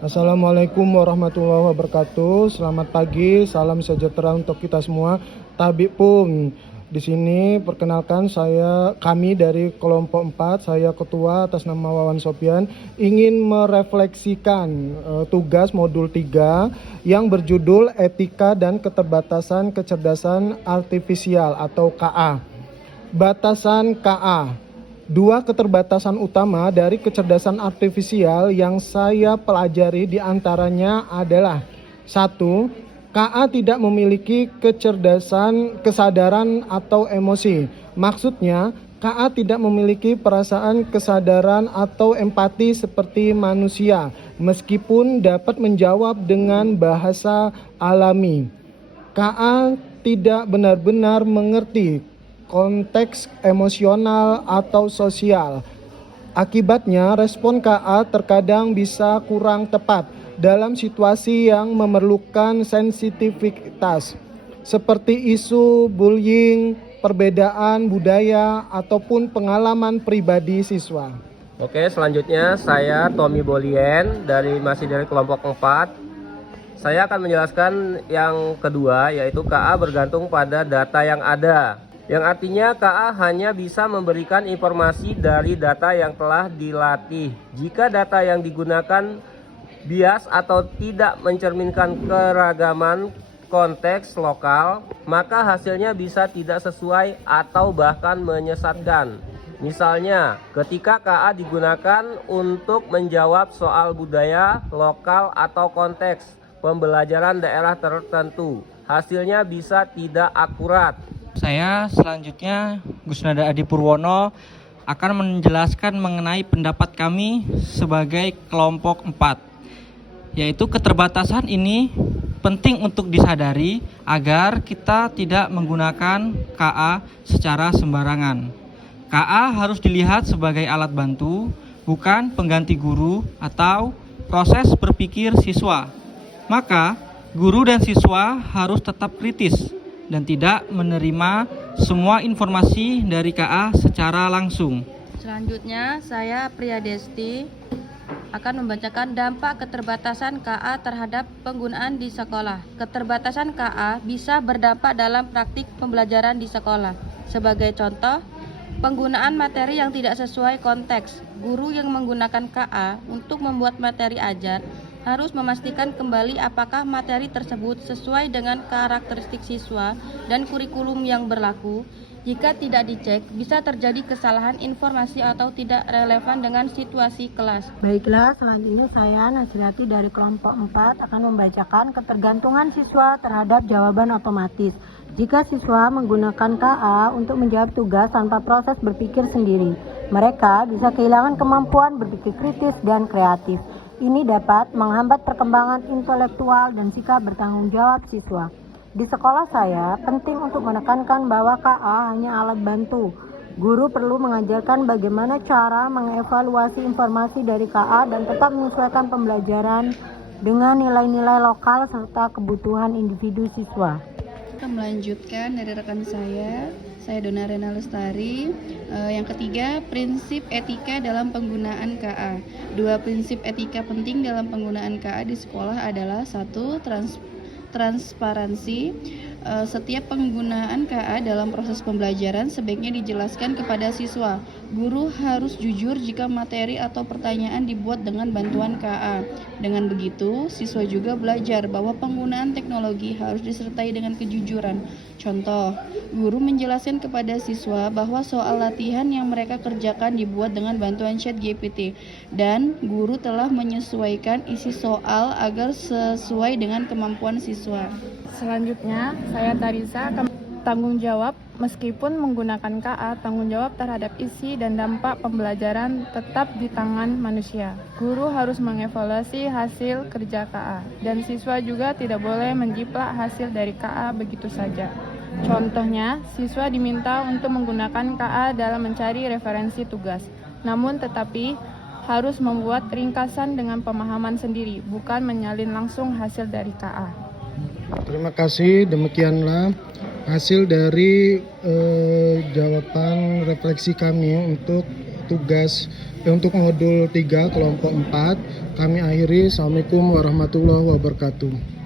Assalamualaikum warahmatullahi wabarakatuh. Selamat pagi, salam sejahtera untuk kita semua. Tabik pun di sini perkenalkan kami dari kelompok 4, saya ketua atas nama Wawan Sopian ingin merefleksikan tugas modul 3 yang berjudul Etika dan Keterbatasan Kecerdasan Artifisial atau KA. Batasan KA. Dua keterbatasan utama dari kecerdasan artifisial yang saya pelajari diantaranya adalah: satu, KA tidak memiliki kesadaran atau emosi. Maksudnya, KA tidak memiliki perasaan, kesadaran atau empati seperti manusia, meskipun dapat menjawab dengan bahasa alami. KA tidak benar-benar mengerti konteks emosional atau sosial. Akibatnya, respon KA terkadang bisa kurang tepat dalam situasi yang memerlukan sensitivitas, seperti isu bullying, perbedaan budaya, ataupun pengalaman pribadi siswa. Oke, selanjutnya saya Tommy Bolien masih dari kelompok 4. Saya akan menjelaskan yang kedua, yaitu KA bergantung pada data yang ada. Yang artinya KA hanya bisa memberikan informasi dari data yang telah dilatih. Jika data yang digunakan bias atau tidak mencerminkan keragaman konteks lokal, maka hasilnya bisa tidak sesuai atau bahkan menyesatkan. Misalnya, ketika KA digunakan untuk menjawab soal budaya lokal atau konteks pembelajaran daerah tertentu, hasilnya bisa tidak akurat. Saya selanjutnya Gusnada Adi Purwono akan menjelaskan mengenai pendapat kami sebagai kelompok 4, yaitu keterbatasan ini penting untuk disadari agar kita tidak menggunakan KA secara sembarangan. KA harus dilihat sebagai alat bantu, bukan pengganti guru atau proses berpikir siswa. Maka, guru dan siswa harus tetap kritis dan tidak menerima semua informasi dari KA secara langsung. Selanjutnya, saya Priyadesti akan membacakan dampak keterbatasan KA terhadap penggunaan di sekolah. Keterbatasan KA bisa berdampak dalam praktik pembelajaran di sekolah. Sebagai contoh, penggunaan materi yang tidak sesuai konteks. Guru yang menggunakan KA untuk membuat materi ajar harus memastikan kembali apakah materi tersebut sesuai dengan karakteristik siswa dan kurikulum yang berlaku. Jika tidak dicek, bisa terjadi kesalahan informasi atau tidak relevan dengan situasi kelas. Baiklah, selanjutnya saya Nasriati dari kelompok 4 akan membacakan ketergantungan siswa terhadap jawaban otomatis. Jika siswa menggunakan KA untuk menjawab tugas tanpa proses berpikir sendiri, mereka bisa kehilangan kemampuan berpikir kritis dan kreatif. Ini dapat menghambat perkembangan intelektual dan sikap bertanggung jawab siswa. Di sekolah saya, penting untuk menekankan bahwa KA hanya alat bantu. Guru perlu mengajarkan bagaimana cara mengevaluasi informasi dari KA dan tetap menyesuaikan pembelajaran dengan nilai-nilai lokal serta kebutuhan individu siswa. Kita melanjutkan dari rekan saya Dona Rena Lestari. Yang ketiga, prinsip etika dalam penggunaan KA. Dua prinsip etika penting dalam penggunaan KA di sekolah adalah: satu, transparansi. Setiap penggunaan KA dalam proses pembelajaran sebaiknya dijelaskan kepada siswa. Guru harus jujur jika materi atau pertanyaan dibuat dengan bantuan KA. Dengan begitu, siswa juga belajar bahwa penggunaan teknologi harus disertai dengan kejujuran. Contoh, guru menjelaskan kepada siswa bahwa soal latihan yang mereka kerjakan dibuat dengan bantuan ChatGPT dan guru telah menyesuaikan isi soal agar sesuai dengan kemampuan siswa. Selanjutnya, saya Tarisa akan tanggung jawab. Meskipun menggunakan KA, tanggung jawab terhadap isi dan dampak pembelajaran tetap di tangan manusia. Guru harus mengevaluasi hasil kerja KA, dan siswa juga tidak boleh menjiplak hasil dari KA begitu saja. Contohnya, siswa diminta untuk menggunakan KA dalam mencari referensi tugas, namun tetapi harus membuat ringkasan dengan pemahaman sendiri, bukan menyalin langsung hasil dari KA. Terima kasih, demikianlah hasil dari jawaban refleksi kami untuk tugas untuk modul 3 kelompok 4. Kami akhiri. Assalamualaikum warahmatullahi wabarakatuh.